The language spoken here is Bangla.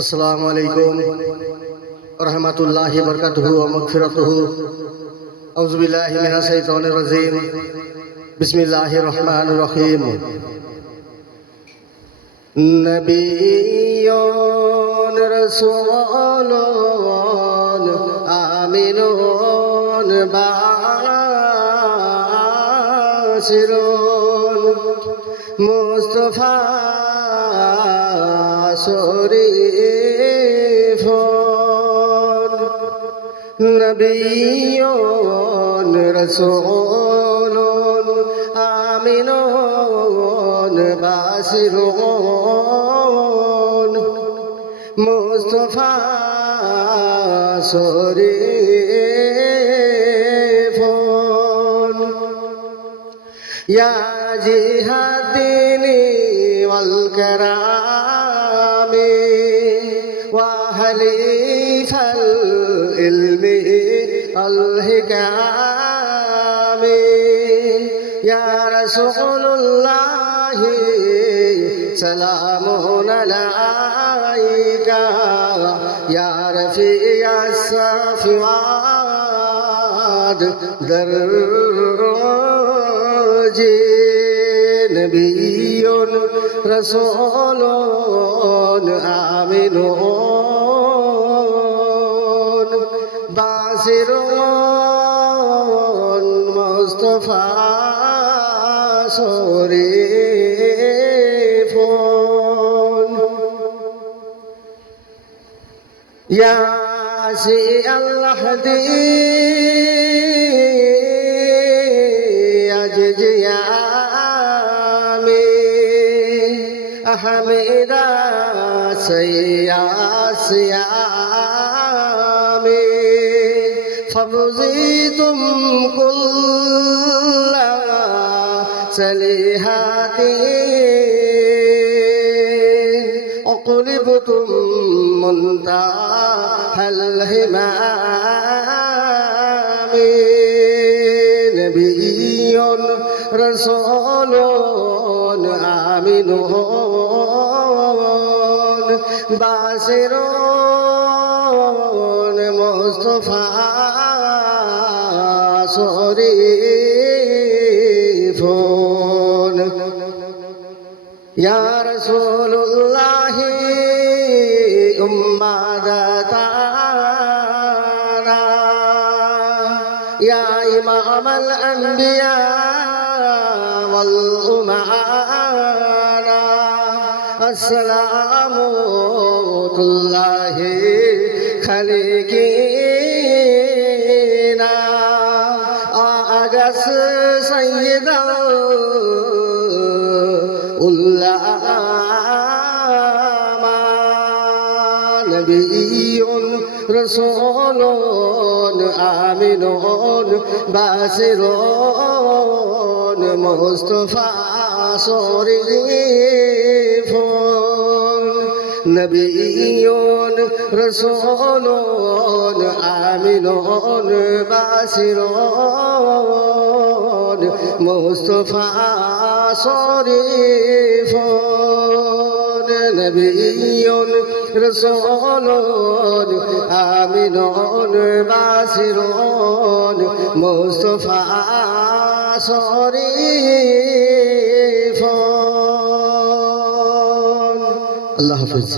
আসসালামু আলাইকুম রহমতুল্লাহি বরকাতুহু ওয়া মাগফিরাতুহু। আউযু বিল্লাহি মিনাশ শাইতানির রাজীম। বিসমিল্লাহির রহমানির রহিম। নবিয়্যুন রাসূলুন আমিনুন বাশিরুন মুস্তাফা শরীফুন নবিয়্যুন রাসূলুন আমিনুন বাশিরুন মুস্তাফা শরীফুন ইয়া জিহাদিনি ওয়াল কারামি ওয়া হালিফাল ইলমি আল হিকামি ইয়া রাসূলুল্লাহ সালামুন আলাইকা ইয়া রফিয়াস সাফওয়াদ দরজি নবিয়্যুন রাসূলুন আমিনুন বাশিরুন মুস্তাফা শরীফুন ইয়া আসিয়াল লাহদি আজজিয়ামি আহমেদা সৈয়াসিয়ামি ফবজিতুম কুল্লা সলিহাতি অকুলিবতুম মুনতাহাল হিমামি নবিয়্যুন রাসূলুন আমিনুন বাশিরুন মুস্তাফা শরীফুন ইয়া রাসূলুল্লাহ উম্মাদাতানা ইয়া ইমামাল আনবিয়া ওয়াল উমারা আসসালামু আলাইহি খালিকিনা আগাস সাইয়্যিদা উল্লামা নবিয়্যুন রাসূলুন আমিনুন বাশিরুন মুস্তাফা শরীফুন নবিয়্যুন রাসূলুন আমিনুন বাশিরুন মুস্তাফা শরীফুন নবিয়্যুন রাসূলুন আমিনুন বাশিরুন মুস্তাফা শরীফুন। আল্লাহ হাফেজ।